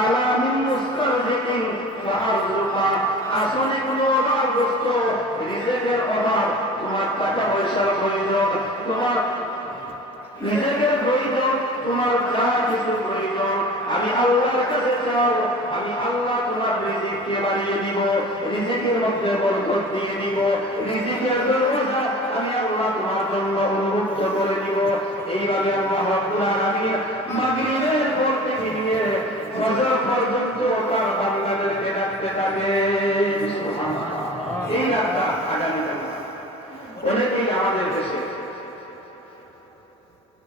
আলা মিন মুস্তারজিকিন ফাআরজুকা, আসলে কোনো অভাবগ্রস্ত, রিজিকের অভাব, তোমার টাকা পয়সার প্রয়োজন, তোমার রিজিকের প্রয়োজন, তোমার যা কিছু প্রয়োজন, আমি আল্লাহর কাছে চাও, আমি আল্লাহ তোমার রিজিককে বাড়িয়ে দিব, রিজিকের মধ্যে বরকত দিয়ে দিব, রিজিকের দরজা আমি আল্লাহ তোমার জন্য উন্মুক্ত করে দিব। এইভাবে আল্লাহ রাব্বুল আলামিন মাগরিবের পর থেকে নিয়ে ফজর পর্যন্ত তার বান্দাদেরকে ডাকতে থাকে। সুবহানাল্লাহ। এই রাতটা আগামীকাল অনেকেই আমাদের দেশে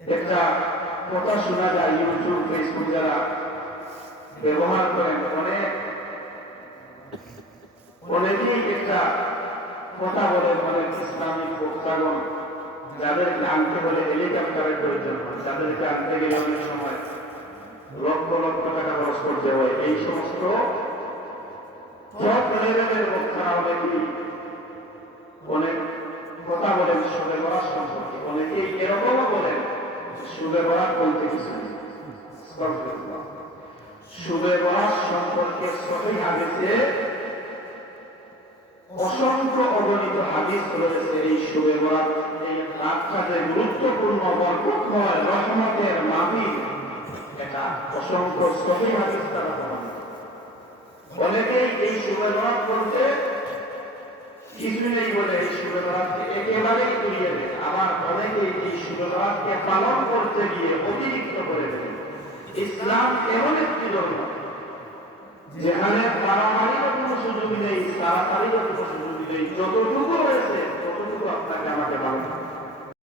একটা কথা শোনা যায়, ইউটিউব ফেসবুক যারা ব্যবহার করেন, অনেকেই একটা কথা বলেন, অনেক ইসলামিক বক্তাগণ, যাদেরকে আনতে বলে হেলিকপ্টারের প্রয়োজন, যাদেরকে আনতে গেলে অনেক সময় লক্ষ লক্ষ টাকা খরচ করতে হয়। এই সমস্ত টপ লেভেলের বক্তারা অনেক কথা বলেন সুবে বরাত সম্পর্কে। অনেকেই এরকমও বলেন সুবে বরাত বলতে কিছু নেই। সুবে বরাত সম্পর্কে সহিহ হাদিসে অসংখ্য অগণিত হাদিস রয়েছে। এই সুবে বরাত, এই রাতটা যে গুরুত্বপূর্ণ, বরকতময়, রহমতের মাহফিল, এটা অসংখ্য সহিহ হাদিস দ্বারা প্রমাণিত। অনেকেই এই সুবে বরাত বলতে কিছু নেই বলে এই সুবে বরাতকে একেবারেই উড়িয়ে দেয়। আবার অনেকেই এই সুবে বরাতকে পালন করতে গিয়ে অতিরিক্ত করে দেয়। ইসলাম এমন একটি ধর্ম যেখানে পারামারিকও কোনো সুযোগ নেই, তাড়াতাড়িও কোনো সুযোগ নেই। যতটুকু রয়েছে ততটুকু আপনাকে আমাকে মানতে হবে।